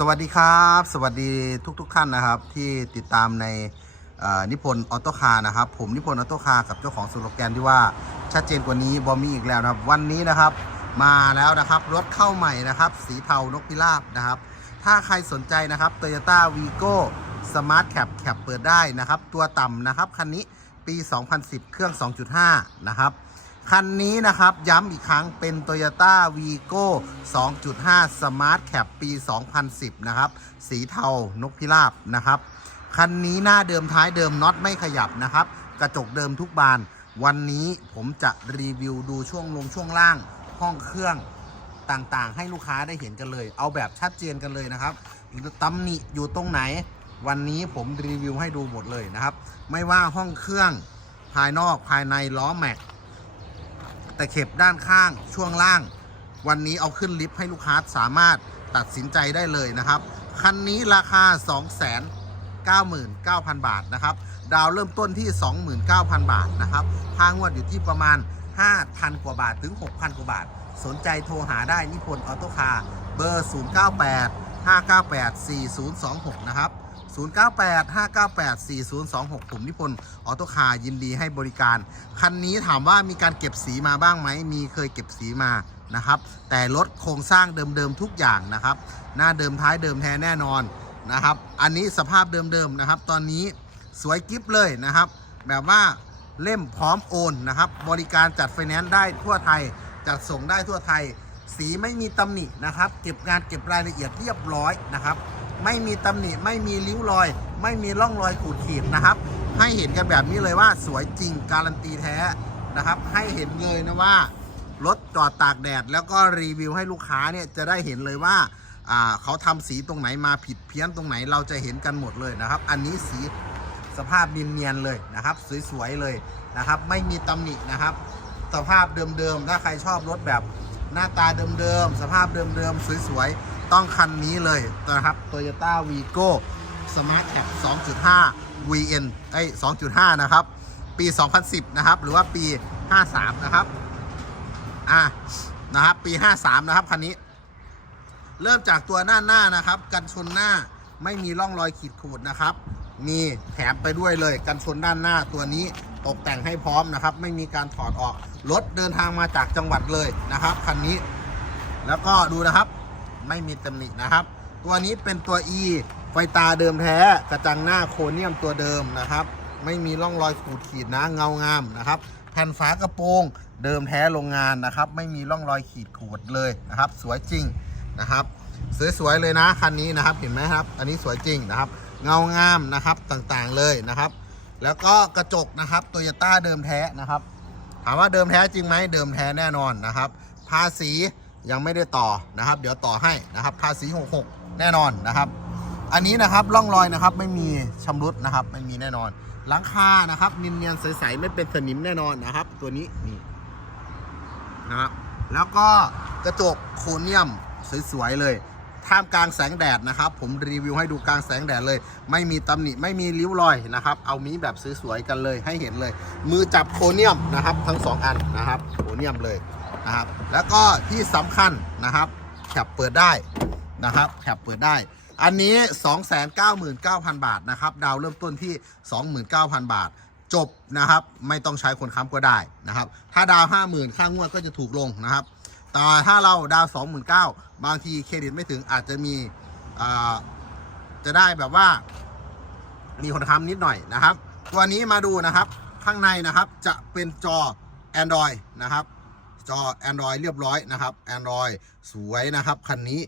สวัสดีครับ สวัสดีทุกๆทท่านนะครับ ที่ติดตามในนิพนธ์ออโต้คาร์นะครับ ผมนิพนธ์ออโต้คาร์กับเจ้าของสโลแกนที่ว่าชัดเจนกว่านี้บอมีอีกแล้วนะครับ วันนี้นะครับมาแล้วนะครับ รถเข้าใหม่นะครับ สีเทานกพิราบนะครับ ถ้าใครสนใจนะครับ Toyota Vigo Smart Cap แคปเปิดได้นะครับ ตัวต่ำนะครับ คันนี้ปี 2010 เครื่อง 2.5 นะครับ คันนี้นะครับย้ำอีกครั้งเป็น Toyota Vigo 2.5 Smart Cap ปี 2010 นะครับ สีเทานกพิราบนะครับ คันนี้หน้าเดิมท้ายเดิมน็อตไม่ขยับนะครับ กระจกเดิมทุกบาน วันนี้ผมจะรีวิวดูช่วงลงช่วงล่างห้องเครื่องต่างๆ ให้ลูกค้าได้เห็นกันเลย เอาแบบชัดเจนกันเลยนะครับตำหนิอยู่ตรงไหน วันนี้ผมรีวิวให้ดูหมดเลยนะครับ ไม่ว่าห้องเครื่องภายนอกภายในล้อแม็ก แต่เข็บด้านข้างช่วงล่าง วันนี้เอาขึ้นลิฟต์ให้ลูกค้าสามารถตัดสินใจได้เลยนะครับคันนี้ราคา 299,000 บาทนะครับ ดาวเริ่มต้นที่ 29,000 บาทนะครับค่างวดอยู่ที่ประมาณ 5,000 กว่าบาทถึง 6,000 กว่าบาท สนใจโทรหาได้นิพนธ์ออโต้คาร์เบอร์ 098 598 4026 นะครับ 098 598 4026 ผมนิพนธ์ออโต้คาร์ยินดีให้บริการ คันนี้ถามว่ามีการเก็บสีมาบ้างไหม มีเคยเก็บสีมานะครับ แต่รถโครงสร้างเดิมๆทุกอย่างนะครับ หน้าเดิมท้ายเดิมแท้แน่นอนนะครับ อันนี้สภาพเดิมๆนะครับ ตอนนี้สวยกิฟเลยนะครับ แบบว่าเล่มพร้อมโอนนะครับ บริการจัดไฟแนนซ์ได้ทั่วไทย จัดส่งได้ทั่วไทย สีไม่มีตำหนินะครับ เก็บงานเก็บรายละเอียดเรียบร้อยนะครับ ไม่มีตำหนิไม่มีริ้วรอย ไม่มีร่องรอยขูดขีดนะครับ ให้เห็นกันแบบนี้เลยว่าสวยจริงการันตีแท้นะครับ ให้เห็นเลยนะว่ารถจอดตากแดดแล้วก็รีวิวให้ลูกค้าเนี่ยจะได้เห็นเลยว่าเขาทำสีตรงไหนมาผิดเพี้ยนตรงไหนเราจะเห็นกันหมดเลยนะครับ อันนี้สีสภาพเนียนๆเลยนะครับ สวยๆเลยนะครับ ไม่มีตำหนินะครับ สภาพเดิมๆถ้าใครชอบรถแบบหน้าตาเดิมๆสภาพเดิมๆสวยๆ ต้องคันนี้เลยนะครับ Toyota Vigo Smart Cap 2.5 VN ไอ้ย2.5 นะครับ ปี 2010 นะครับ หรือว่าปี 53 นะครับ อะนะครับ ปี 53 นะครับ คันนี้ เริ่มจากตัวหน้าหน้านะครับ กันชนหน้าไม่มีร่องรอยขีดขูดนะครับ มีแถมไปด้วยเลย กันชนด้านหน้าตัวนี้ตกแต่งให้พร้อมนะครับ ไม่มีการถอดออก รถเดินทางมาจากจังหวัดเลยนะครับ คันนี้ แล้วก็ดูนะครับ ไม่มีตำหนินะครับ ตัวนี้เป็นตัว E ไฟตาเดิมแท้กระจังหน้าโครเนียมตัวเดิมนะครับ ไม่มีร่องรอยขูดขีดนะเงางามนะครับแผ่นฝากระโปรงเดิมแท้โรงงานนะครับ ไม่มีร่องรอยขีดขูดเลยนะครับ สวยจริงนะครับ สวยๆเลยนะคันนี้นะครับเห็นไหมครับ อันนี้สวยจริงนะครับ เงางามนะครับต่างๆเลยนะครับ แล้วก็กระจกนะครับโตโยต้าเดิมแท้นะครับ ถามว่าเดิมแท้จริงไหมเดิมแท้แน่นอนนะครับภาษี ยังไม่ได้ต่อนะครับ เดี๋ยวต่อให้นะครับภาษี66 แน่นอนนะครับ อันนี้นะครับร่องรอยนะครับไม่มีชำรุดนะครับไม่มีแน่นอนหลังคานะครับเนียนๆใสๆไม่เป็นสนิมแน่นอนนะครับ ตัวนี้นี่นะครับแล้วก็กระจกโครเนียมสวยๆเลยท่ามกลางแสงแดดนะครับ ผมรีวิวให้ดูกลางแสงแดดเลย ไม่มีตำหนิไม่มีริ้วรอยนะครับ เอามีแบบสวยๆกันเลยให้เห็นเลย มือจับโครเนียมนะครับ ทั้งสองอันนะครับโครเนียมเลย นะครับ แล้วก็ที่สำคัญนะครับแคปเปิดได้นะครับแคปเปิดได้ อันนี้ 299,000 บาทนะครับ ดาวเริ่มต้นที่ 29,000 บาท จบนะครับ ไม่ต้องใช้คนค้ำก็ได้นะครับ ถ้าดาว 50,000 ค่างวดก็จะถูกลงนะครับ แต่ถ้าเราดาว 29,000 บางทีเครดิตไม่ถึงอาจจะมีจะได้แบบว่า มีคนค้ำนิดหน่อยนะครับ ตัวนี้มาดูนะครับ ข้างในนะครับจะเป็นจอ Android นะครับ จอ Android เรียบร้อยนะครับ Android สวยนะครับคันนี้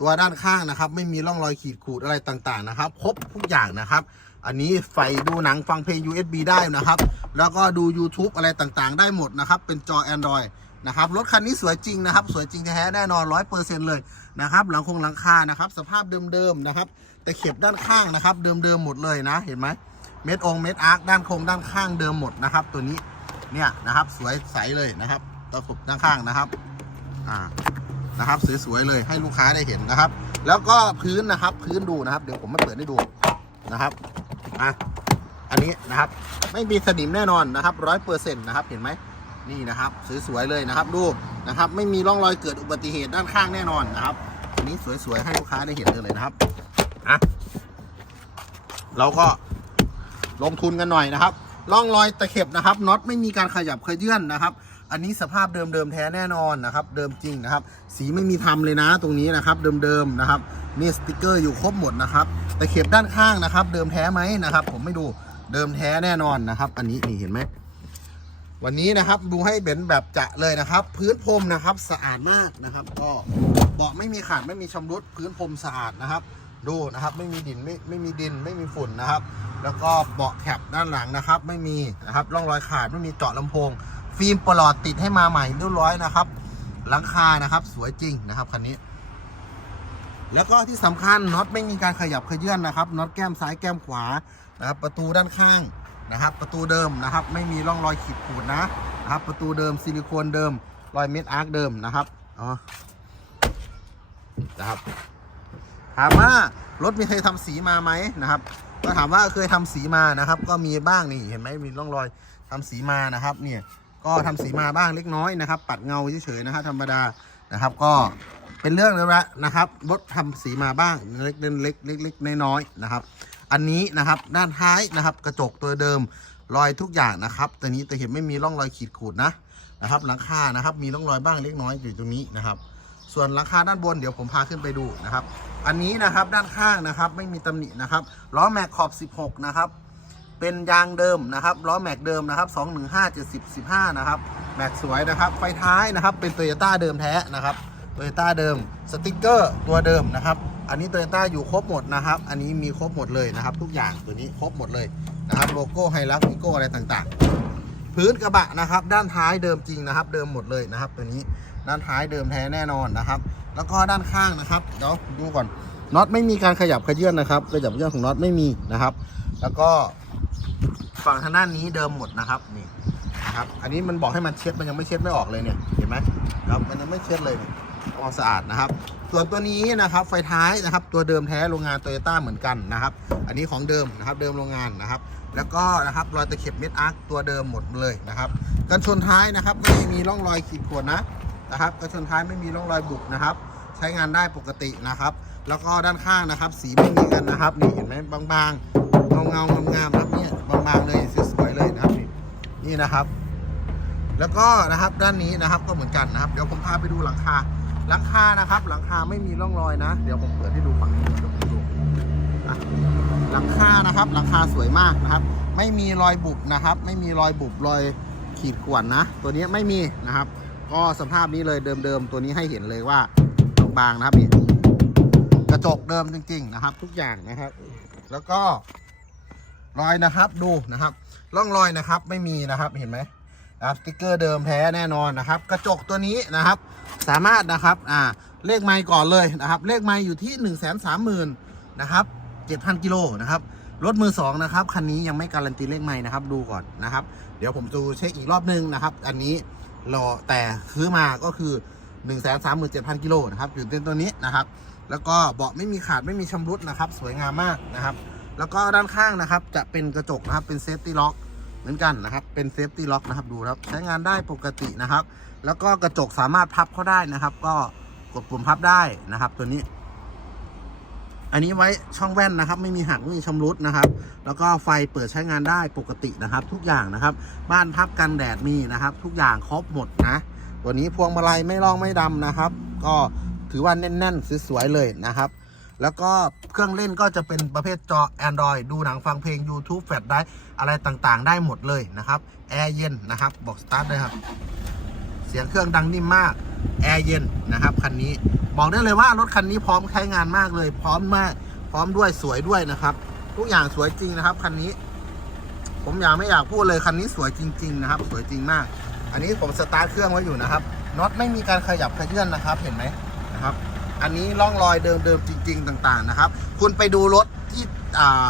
ตัวด้านข้างนะครับ ไม่มีร่องรอยขีดขูดอะไรต่างๆนะครับ ครบทุกอย่างนะครับ อันนี้ไฟดูหนังฟังเพลง USB ได้นะครับ แล้วก็ดู YouTube อะไรต่างๆ ได้หมดนะครับ เป็นจอ Android นะครับรถคันนี้สวยจริงนะครับ สวยจริงแท้แน่นอน100%เลยนะครับ หลังคงหลังคานะครับ สภาพเดิมๆนะครับแต่เข็บด้านข้างนะครับ เดิมๆหมดเลยนะเห็นไหมเม็ดองเม็ดอาร์คด้านโครงด้านข้างเดิมหมดนะครับ ตัวนี้เนี่ยนะครับ สวยใสเลยนะครับ ตะขบด้านข้างนะครับอ่านะครับสวยๆเลยให้ลูกค้าได้เห็นนะครับ แล้วก็พื้นนะครับพื้นดูนะครับ เดี๋ยวผมมาเปิดให้ดูนะครับอะอันนี้นะครับ ไม่มีสนิมแน่นอนนะครับร้อยเปอร์เซ็นต์นะครับเห็นไหมนี่นะครับสวยๆเลยนะครับดูนะครับ ไม่มีร่องรอยเกิดอุบัติเหตุด้านข้างแน่นอนนะครับอันนี้สวยๆให้ลูกค้าได้เห็นเลยนะครับอะเราก็ลงทุนกันหน่อยนะครับร่องรอยตะเข็บนะครับน็อตไม่มีการขยับเคยื่อนนะครับ อันนี้สภาพเดิมๆแท้แน่นอนนะครับ เดิมจริงนะครับ สีไม่มีทำเลยนะตรงนี้นะครับ เดิมๆนะครับนี่สติกเกอร์อยู่ครบหมดนะครับตะเข็บด้านข้างนะครับ เดิมแท้ไหมนะครับ ผมไม่ดูเดิมแท้แน่นอนนะครับ อันนี้นี่เห็นไหมวันนี้นะครับดูให้เป็นแบบจะเลยนะครับ พื้นพรมนะครับสะอาดมากนะครับ ก็เบาะไม่มีขาดไม่มีชำรุดพื้นพรมสะอาดนะครับ ดูนะครับไม่มีดินไม่ไม่มีดินไม่มีฝุ่นนะครับ แล้วก็เบาะแคปด้านหลังนะครับ ไม่มีนะครับร่องรอยขาดไม่มีเจาะลำโพง ฟิล์มปลอดติดให้มาใหม่เรียบร้อยนะครับหลังคานะครับ สวยจริงนะครับคันนี้ แล้วก็ที่สำคัญน็อตไม่มีการขยับเขยื่อนนะครับน็อตแก้มซ้ายแก้มขวานะครับประตูด้านข้างนะครับ ประตูเดิมนะครับ ไม่มีร่องรอยขีดขูดนะนะครับ ประตูเดิมซิลิโคนเดิม รอยเม็ดอาร์คเดิมนะครับอ๋อนะครับถามว่ารถมีเคยทำสีมาไหมนะครับ ก็ถามว่าเคยทำสีมานะครับ ก็มีบ้างนี่เห็นไหมมีร่องรอยทำสีมานะครับ เนี่ย ก็ทำสีมาบ้างเล็กน้อยนะครับ ปัดเงาเฉยๆนะครับธรรมดานะครับ ก็เป็นเรื่องแล้วละนะครับรถทำสีมาบ้างเล็กๆเล็กเล็กๆน้อยๆนะครับ อันนี้นะครับด้านท้ายนะครับ กระจกตัวเดิมรอยทุกอย่างนะครับตัวนี้แต่เห็นไม่มีร่องรอยขีดขูดนะนะครับ หลังคานะครับ มีร่องรอยบ้างเล็กน้อยอยู่ตรงนี้นะครับส่วนหลังคาด้านบนเดี๋ยวผมพาขึ้นไปดูนะครับ อันนี้นะครับด้านข้างนะครับ ไม่มีตำหนินะครับล้อแม็กขอบ 16 นะครับ เป็นยางเดิมนะครับล้อแม็กเดิมนะครับ215 70 15นะครับแม็กสวยนะครับไฟท้ายนะครับเป็นโตโยต้าเดิมแท้นะครับโตโยต้าเดิมสติกเกอร์ตัวเดิมนะครับอันนี้โตโยต้าอยู่ครบหมดนะครับ อันนี้มีครบหมดเลยนะครับ ทุกอย่างตัวนี้ครบหมดเลยนะครับโลโก้ไฮรักวิโก้อะไรต่างๆ พื้นกระบะนะครับ ด้านท้ายเดิมจริงนะครับ เดิมหมดเลยนะครับ ตัวนี้ด้านท้ายเดิมแท้แน่นอนนะครับ แล้วก็ด้านข้างนะครับเดี๋ยวดูก่อนน็อตไม่มีการขยับขยื่นนะครับขยับขยื่นของน็อตไม่มีนะครับ แล้วก็ ฝั่งทางด้านนี้เดิมหมดนะครับนี่นะครับอันนี้มันบอกให้มันเช็ดมันยังไม่เช็ดไม่ออกเลยเนี่ยเห็นไหมครับมันยังไม่เช็ดเลยเอาสะอาดนะครับ ส่วนตัวนี้นะครับไฟท้ายนะครับ ตัวเดิมแท้โรงงานโตโยต้าเหมือนกันนะครับ อันนี้ของเดิมนะครับเดิมโรงงานนะครับ แล้วก็นะครับรอยตะเข็บเม็ดอาร์คตัวเดิมหมดเลยนะครับกันชนท้ายนะครับไม่มีร่องรอยขีดข่วนนะนะครับกันชนท้ายไม่มีร่องรอยบุบนะครับ ใช้งานได้ปกตินะครับ แล้วก็ด้านข้างนะครับ สีไม่มีกันนะครับนี่เห็นไหมบาง เงางาๆงามๆครับเนี่ยบางๆเลยสวยๆเลยนะครับนี่นี่นะครับ แล้วก็นะครับด้านนี้นะครับก็เหมือนกันนะครับ เดี๋ยวผมพาไปดูหลังคาหลังคานะครับ หลังคาไม่มีร่องรอยนะ เดี๋ยวผมเปิดให้ดูฝั่งนี้เดี๋ยวผมดูหลังคานะครับ หลังคาสวยมากนะครับ ไม่มีรอยบุบนะครับ ไม่มีรอยบุบรอยขีดข่วนนะ ตัวนี้ไม่มีนะครับ ก็สภาพนี้เลยเดิมๆตัวนี้ให้เห็นเลยว่าบางๆนะครับนี่กระจกเดิมจริง ๆ นะครับ ทุกอย่างนะครับ แล้วก็ รอยนะครับดูนะครับร่องรอยนะครับไม่มีนะครับเห็นไหมนะครับสติ๊กเกอร์เดิมแท้แน่นอนนะครับ กระจกตัวนี้นะครับ สามารถนะครับอ่าเลขไมล์ก่อนเลยนะครับ เลขไมล์อยู่ที่1นึ่งแสนสามหมื่นนะครับเจ็ดพันกิโลนะครับรถมือสองนะครับคันนี้ยังไม่การันตีเลขไมล์นะครับดูก่อนนะครับ เดี๋ยวผมจะเช็คอีกรอบนึงนะครับ อันนี้รอแต่ซื้อมาก็คือ1นึ่งแสนสามหมื่นเจ็ดพันกิโลนะครับอยู่เต็นตัวนี้นะครับ แล้วก็เบาะไม่มีขาดไม่มีชำรุดนะครับ สวยงามมากนะครับ แล้วก็ด้านข้างนะครับ จะเป็นกระจกนะครับเป็นเซฟตี้ล็อกเหมือนกันนะครับ เป็นเซฟตี้ล็อกนะครับดูครับใช้งานได้ปกตินะครับ แล้วก็กระจกสามารถพับเข้าได้นะครับ ก็กดปุ่มพับได้นะครับ ตัวนี้ อันนี้ไว้ช่องแว่นนะครับ ไม่มีหักไม่มีชำรุดนะครับ แล้วก็ไฟเปิดใช้งานได้ปกตินะครับ ทุกอย่างนะครับ บ้านพับกันแดดมีนะครับ ทุกอย่างครบหมดนะตัวนี้พวงมาลัยไม่ร่องไม่ดำนะครับ ก็ถือว่าแน่นๆสวยๆเลยนะครับ แล้วก็เครื่องเล่นก็จะเป็นประเภทจอ Android ดูหนังฟังเพลง YouTube แฟลชได้อะไรต่างๆ ได้หมดเลยนะครับแอร์เย็นนะครับบอกสตาร์ทเลยครับ เสียงเครื่องดังนิ่มมากแอร์เย็นนะครับคันนี้บอกได้เลยว่ารถคันนี้พร้อมใช้งานมากเลย พร้อมมากพร้อมด้วยสวยด้วยนะครับ ทุกอย่างสวยจริงนะครับคันนี้ ผมอยากไม่อยากพูดเลยคันนี้สวยจริง ๆ นะครับ สวยจริงมาก อันนี้ผมสตาร์ทเครื่องไว้อยู่นะครับน็อตไม่มีการขยับขยื่นนะครับ เห็นไหมนะครับ อันนี้ร่องรอยเดิมๆจริง ๆ ต่าง ๆ นะครับ คุณไปดูรถที่อ่า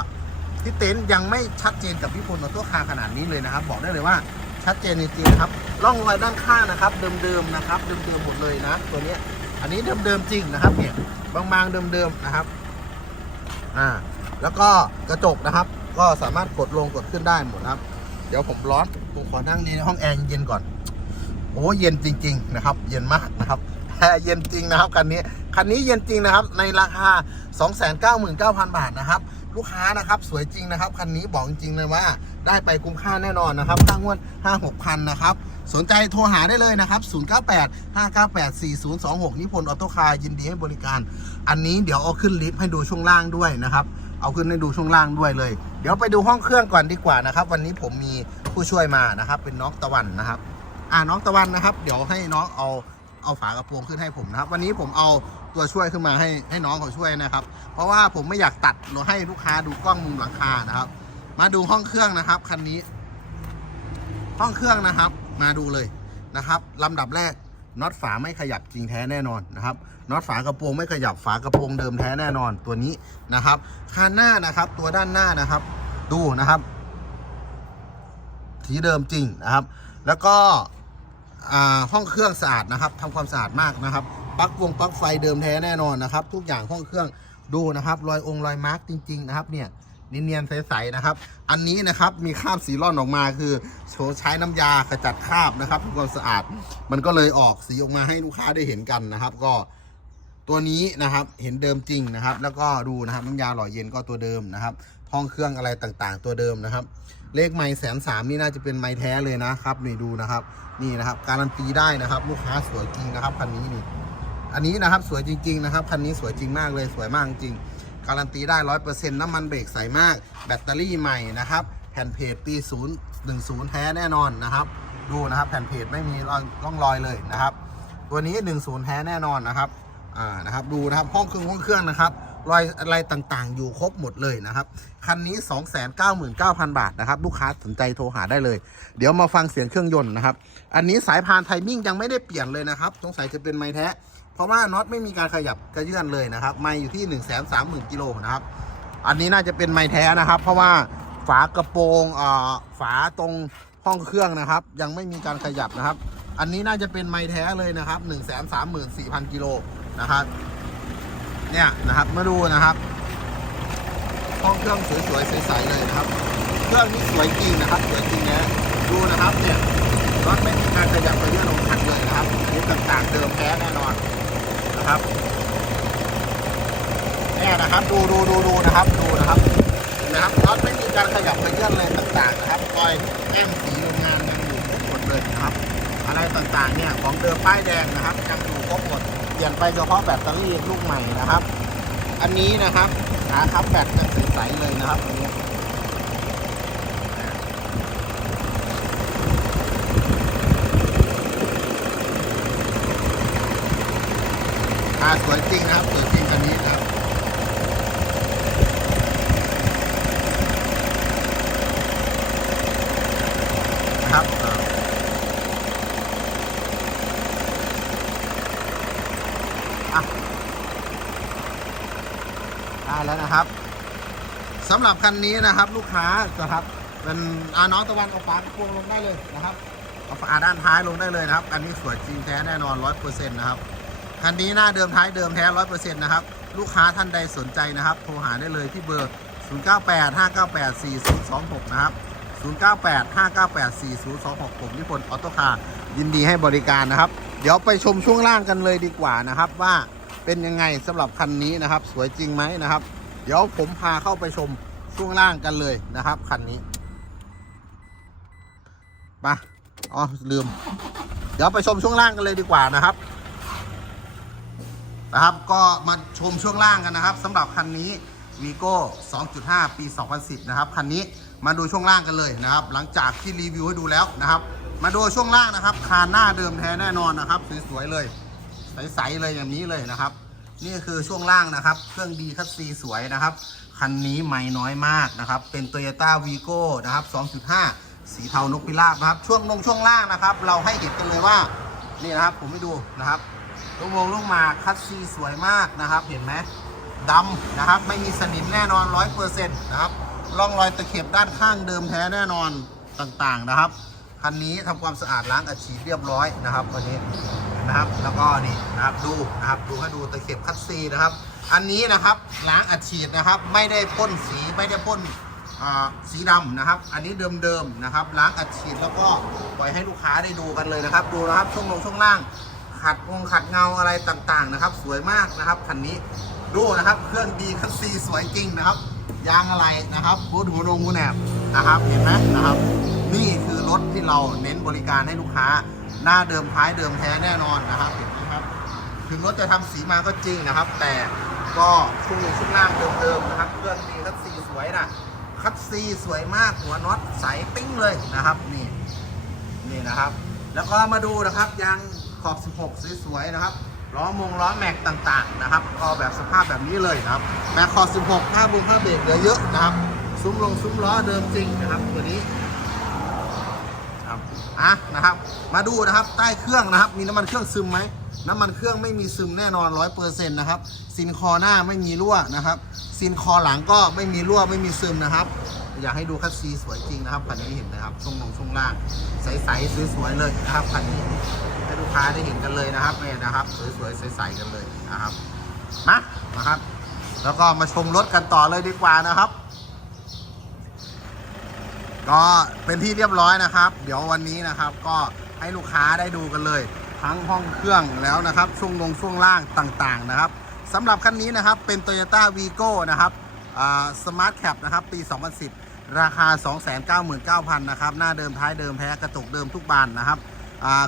ที่เต็นท์ยังไม่ชัดเจนกับพี่พลออโต้คาขนาดนี้เลยนะครับ บอกได้เลยว่าชัดเจนจริงๆครับร่องรอยด้านข้างนะครับ เดิมๆนะครับ เดิมๆหมดเลยนะ ตัวนี้อันนี้เดิมๆจริงนะครับเนี่ยบางๆเดิมๆนะครับอ่าแล้วก็กระจกนะครับ ก็สามารถกดลงกดขึ้นได้หมดครับ เดี๋ยวผมร้อนผมขอนั่งในห้องแอร์เย็นๆก่อนโอ้เย็นจริง ๆ นะครับ เย็นมากนะครับ เย็นจริงนะครับคันนี้คันนี้เย็นจริงนะครับในราคา 299,000 บาทนะครับ ลูกค้านะครับสวยจริงนะครับคันนี้บอกจริงเลยว่าได้ไปคุ้มค่าแน่นอนนะครับค่างวด5 6พันนะครับสนใจโทรหาได้เลยนะครับ 098 598 4026 นิพนธ์ออโต้คาร์ยินดีให้บริการ อันนี้เดี๋ยวเอาขึ้นลิฟต์ให้ดูช่วงล่างด้วยนะครับ เอาขึ้นให้ดูช่วงล่างด้วยเลย เดี๋ยวไปดูห้องเครื่องก่อนดีกว่านะครับ วันนี้ผมมีผู้ช่วยมานะครับ เป็นน้องตะวันนะครับ อ่าน้องตะวันนะครับ เดี๋ยวให้น้องเอา เอาฝากระโปรงขึ้นให้ผมนะครับ วันนี้ผมเอาตัวช่วยขึ้นมาให้ให้น้องเขาช่วยนะครับ เพราะว่าผมไม่อยากตัดหรือให้ลูกค้าดูกล้องมุมหลังคานะครับ มาดูห้องเครื่องนะครับคันนี้ ห้องเครื่องนะครับ มาดูเลยนะครับลำดับแรกน็อตฝาไม่ขยับจริงแท้แน่นอนนะครับน็อตฝากระโปรงไม่ขยับฝากระโปรงเดิมแท้แน่นอนตัวนี้นะครับคานหน้านะครับตัวด้านหน้านะครับ ดูนะครับสีเดิมจริงนะครับ แล้วก็ ห้องเครื่องสะอาดนะครับทำความสะอาดมากนะครับปลั๊กวงปลั๊กไฟเดิมแท้แน่นอนนะครับ ทุกอย่างห้องเครื่องดูนะครับรอยองค์รอยมาร์กจริง ๆ นะครับเนี่ยเนียนๆใสๆนะครับ อันนี้นะครับมีคราบสีร่อนออกมาคือโชว์ใช้น้ำยาขจัดคราบนะครับทำความสะอาด มันก็เลยออกสีออกมาให้ลูกค้าได้เห็นกันนะครับ ก็ตัวนี้นะครับเห็นเดิมจริงนะครับ แล้วก็ดูนะครับน้ำยาหล่อเย็นก็ตัวเดิมนะครับห้องเครื่องอะไรต่างๆ ตัวเดิมนะครับ เลขไม้แสนสามนี่น่าจะเป็นไม้แท้เลยนะครับนี่ดูนะครับ นี่นะครับการันตีได้นะครับ ลูกค้าสวยจริงนะครับคันนี้นี่ อันนี้นะครับสวยจริง ๆ นะครับคันนี้สวยจริงมากเลยสวยมากจริงการันตีได้ร้อยเปอร์เซ็นต์น้ำมันเบรกใสมาก แบตเตอรี่ใหม่นะครับ แผ่นเพจปีศูนย์หนึ่งศูนย์แท้แน่นอนนะครับ ดูนะครับแผ่นเพจไม่มีร่องรอยเลยนะครับ ตัวนี้หนึ่งศูนย์แท้แน่นอนนะครับอ่านะครับดูนะครับห้องเครื่องห้องเครื่องนะครับ รอยอะไรต่างๆ อยู่ครบหมดเลยนะครับ คันนี้ 299,000 บาทนะครับ ลูกค้าสนใจโทรหาได้เลย เดี๋ยวมาฟังเสียงเครื่องยนต์นะครับ อันนี้สายพานไทมิ่งยังไม่ได้เปลี่ยนเลยนะครับ สงสัยจะเป็นไม้แท้ เพราะว่าน็อตไม่มีการขยับกระเยื่อนเลยนะครับ ไม้อยู่ที่ 1 3 0 0 0 0กิโลนะครับ อันนี้น่าจะเป็นไม้แท้นะครับ เพราะว่าฝากระโปรงเอ่อฝาตรงห้องเครื่องนะครับ ยังไม่มีการขยับนะครับ อันนี้น่าจะเป็นไม้แท้เลยนะครับ 1 3 4 0 0 0กิโลนะครับ เนี่ยนะครับมาดูนะครับห้องเครื่องสวยๆใสๆเลยนะครับ เครื่องนี้สวยจริงนะครับสวยจริงนะดูนะครับเนี่ยรถไม่มีการขยับกระเยื่อนลงขัดเลยนะครับรูปต่างๆเดิมแท้แน่นอนนะครับเนี่ยนะครับดูดูดูดูนะครับดูนะครับนะครับรถไม่มีการขยับกระเยื่อนเลยต่างๆนะครับรอยแอมสีโรงงานยังอยู่ครบหมดเลยนะครับ อะไรต่างๆเนี่ยของเดิมป้ายแดงนะครับยังอยู่ครบหมด เปลี่ยนไปเฉพาะแบตเตอรี่ลูกใหม่นะครับ อันนี้นะครับขาครับแบตยังใสๆเลยนะครับอันนี้สวยจริงนะครับสวยจริงคันนี้นะครับอ่าอะ ได้แล้ว นะครับสำหรับคันนี้นะครับ ลูกค้านะครับ เป็นอาน้องตะวันเอาฝากระโปรงลงได้เลยนะครับเอาฝาด้านท้ายลงได้เลยนะครับอันนี้สวยจริงแท้แน่นอนร้อยเปอร์เซ็นต์นะครับคันนี้หน้าเดิมท้ายเดิมแท้ร้อยเปอร์เซ็นต์นะครับลูกค้าท่านใดสนใจนะครับ โทรหาได้เลยที่เบอร์ 0 9 8 5 9 8 4 0 2 6 นะครับ 0 9 8 5 9 8 4 0 2 6 ผมนิพนธ์ออโต้คาร์ยินดีให้บริการนะครับ เดี๋ยวไปชมช่วงล่างกันเลยดีกว่านะครับ ว่าเป็นยังไงสำหรับคันนี้นะครับ สวยจริงไหมนะครับ เดี๋ยวผมพาเข้าไปชมช่วงล่างกันเลยนะครับคันนี้มาอ๋อลืม เดี๋ยวไปชมช่วงล่างกันเลยดีกว่านะครับ นะครับ ก็มาชมช่วงล่างกันนะครับสำหรับคันนี้ v ีโก้2.5 ปี 2010 นะครับคันนี้มาดูช่วงล่างกันเลยนะครับ หลังจากที่รีวิวให้ดูแล้วนะครับ มาดูช่วงล่างนะครับ คานหน้าเดิมแท้แน่นอนนะครับ สวยๆเลย ใสๆเลยอย่างนี้เลยนะครับ นี่คือช่วงล่างนะครับ เครื่องดีคัสซีสวยนะครับ คันนี้ไม่น้อยมากนะครับ เป็น Toyota v ีโก้นะครับ 2.5 สีเทานกพิราบนะครับ ช่วงลงช่วงล่างนะครับ เราให้เห็นกันเลยว่า นี่นะครับ ผมให้ดูนะครับลูกวงลูกหมากคัสซีสวยมากนะครับ เห็นไหมดำนะครับ ไม่มีสนิมแน่นอนร้อยเปอร์เซ็นต์นะครับ ร่องรอยตะเข็บด้านข้างเดิมแท้แน่นอนต่างๆนะครับ คันนี้ทำความสะอาดล้างอัดฉีดเรียบร้อยนะครับวันนี้ นะครับ แล้วก็นี่นะครับดูนะครับดูให้ดูตะเข็บคัดซีนะครับ อันนี้นะครับล้างอัดฉีดนะครับ ไม่ได้พ่นสีไม่ได้พ่นสีดำนะครับ อันนี้เดิมๆนะครับ ล้างอัดฉีดแล้วก็ปล่อยให้ลูกค้าได้ดูกันเลยนะครับ ดูนะครับช่วงลงช่วงล่าง ขัดวงขัดเงาอะไรต่างๆนะครับ สวยมากนะครับคันนี้ดูนะครับเครื่องดีคัสซีสวยจริงนะครับ ยางอะไรนะครับบูทหัวนงหูแหนบนะครับเห็นไหมนะครับ นี่คือรถที่เราเน้นบริการให้ลูกค้า หน้าเดิมท้ายเดิมแท้แน่นอนนะครับเห็นไหมครับ ถึงรถจะทำสีมาก็จริงนะครับ แต่ก็ช่ช่วงล่างเดิมๆนะครับเครื่องดีคัสซีสวยนะคัสซีสวยมากหัวน็อตใสปิ้งเลยนะครับนี่นี่นะครับ แล้วก็มาดูนะครับยางขอบ 16 สวยๆนะครับล้อมงล้อแม็กต่างๆนะครับก็แบบสภาพแบบนี้เลยนะครับแม็กขอบ16ผ้าบุงผ้าเบรกเหลือเยอะนะครับ ซุ้มลงซุ้มล้อเดิมจริงนะครับ ตัวนี้ ครับอะนะครับ มาดูนะครับใต้เครื่องนะครับ มีน้ำมันเครื่องซึมไหมน้ำมันเครื่องไม่มีซึมแน่นอน100%นะครับซินคอหน้าไม่มีรั่วนะครับซินคอหลังก็ไม่มีรั่วไม่มีซึมนะครับ อยากให้ดูคัสซีสวยจริงนะครับคันนี้เห็นนะครับช่วงลงช่วงล่างใสๆสวยๆเลยนะครับคันนี้ให้ลูกค้าได้เห็นกันเลยนะครับเนี่ยนะครับ สวยๆใสๆกันเลยนะครับมานะครับ แล้วก็มาชมรถกันต่อเลยดีกว่านะครับ ก็เป็นที่เรียบร้อยนะครับ เดี๋ยววันนี้นะครับ ก็ให้ลูกค้าได้ดูกันเลย ทั้งห้องเครื่องแล้วนะครับช่วงลงช่วงล่างต่างๆนะครับสำหรับคันนี้นะครับเป็น Toyota Vigo นะครับสมาร์ทแคปนะครับปี 2010 ราคา 299,000นะครับหน้าเดิมท้ายเดิมแพ้กระจกเดิมทุกบานนะครับ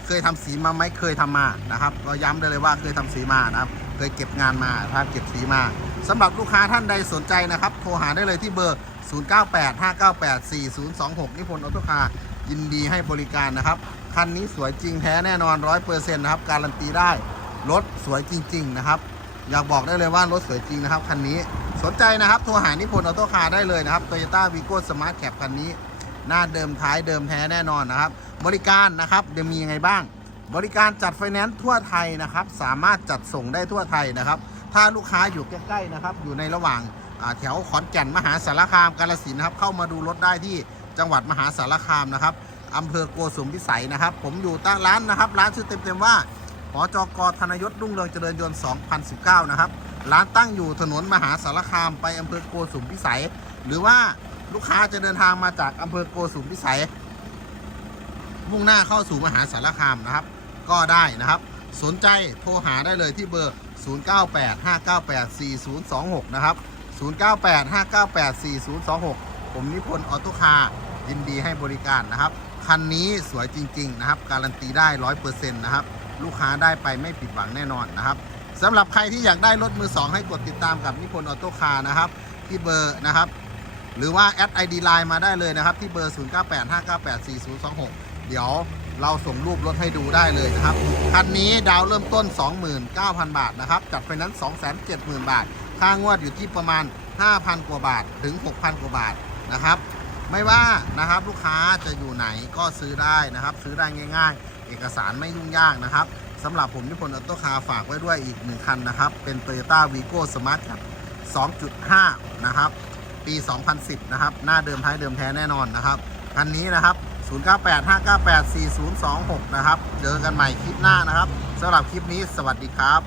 เคยทำสีมาไหมเคยทำมานะครับก็ย้ำได้เลยว่าเคยทำสีมานะครับ เคยเก็บงานมาถ้าเก็บสีมาสำหรับลูกค้าท่านใดสนใจนะครับ โทรหาได้เลยที่เบอร์ 0985984026 นิพนธ์ออโตคาร์ยินดีให้บริการนะครับ คันนี้สวยจริงแท้แน่นอน 100%นะครับ การันตีได้ รถสวยจริง ๆ นะครับ อยากบอกได้เลยว่ารถสวยจริงนะครับ คันนี้สนใจนะครับ โทรหานิพนธ์ออโตคาร์ได้เลยนะครับ Toyota Vigo Smart Cap คันนี้ หน้าเดิมท้ายเดิมแท้แน่นอนนะครับ บริการนะครับจะมียังไงบ้าง บริการจัดไฟแนนซ์ทั่วไทยนะครับ สามารถจัดส่งได้ทั่วไทยนะครับ ถ้าลูกค้าอยู่ใกล้ๆนะครับ อยู่ในระหว่างแถวขอนแก่นมหาสารคามกาลสินนะครับ เข้ามาดูรถได้ที่จังหวัดมหาสารคามนะครับอำเภอโกสุมพิสัยนะครับ ผมอยู่ตั้งร้านนะครับ ร้านชื่อเต็มๆว่าหอจกธนยศรุ่งเรืองเจริญยนต์ 2019 นะครับ ร้านตั้งอยู่ถนนมหาสารคามไปอำเภอโกสุมพิสัย หรือว่าลูกค้าจะเดินทางมาจากอำเภอโกสุมพิสัย มุ่งหน้าเข้าสู่มหาสารคามนะครับ ก็ได้นะครับ สนใจโทรหาได้เลยที่เบอร์ 0985984026 นะครับ 0985984026 ผมนิพนธ์ออโตคาร์ยินดีให้บริการนะครับ คันนี้สวยจริง ๆ นะครับ การันตีได้ 100%นะครับ ลูกค้าได้ไปไม่ผิดหวังแน่นอนนะครับสำหรับใครที่อยากได้รถมือ 2 ให้กดติดตามกับนิพนธ์ออโตคาร์นะครับที่เบอร์นะครับหรือว่าแอดไอดีไลน์มาได้เลยนะครับ ที่เบอร์ 0985984026 เดี๋ยว เราส่งรูปรถให้ดูได้เลยนะครับ คันนี้ดาวเริ่มต้น 29,000 บาทนะครับ จัดไฟนั้น 270,000 บาท ค่างวดอยู่ที่ประมาณ 5,000 กว่าบาทถึง 6,000 กว่าบาทนะครับ ไม่ว่านะครับลูกค้าจะอยู่ไหนก็ซื้อได้นะครับ ซื้อได้ง่าย ๆ เอกสารไม่ยุ่งยากนะครับสำหรับผมนิพนธ์ออโตคาร์ฝากไว้ด้วยอีกหนึ่งคันนะครับ เป็น Toyota Vigo Smart 2.5 นะครับ ปี 2010 นะครับ หน้าเดิมท้ายเดิมแท้แน่นอนนะครับ คันนี้นะครับ 0985984026 นะครับ เจอกันใหม่คลิปหน้านะครับสำหรับคลิปนี้สวัสดีครับ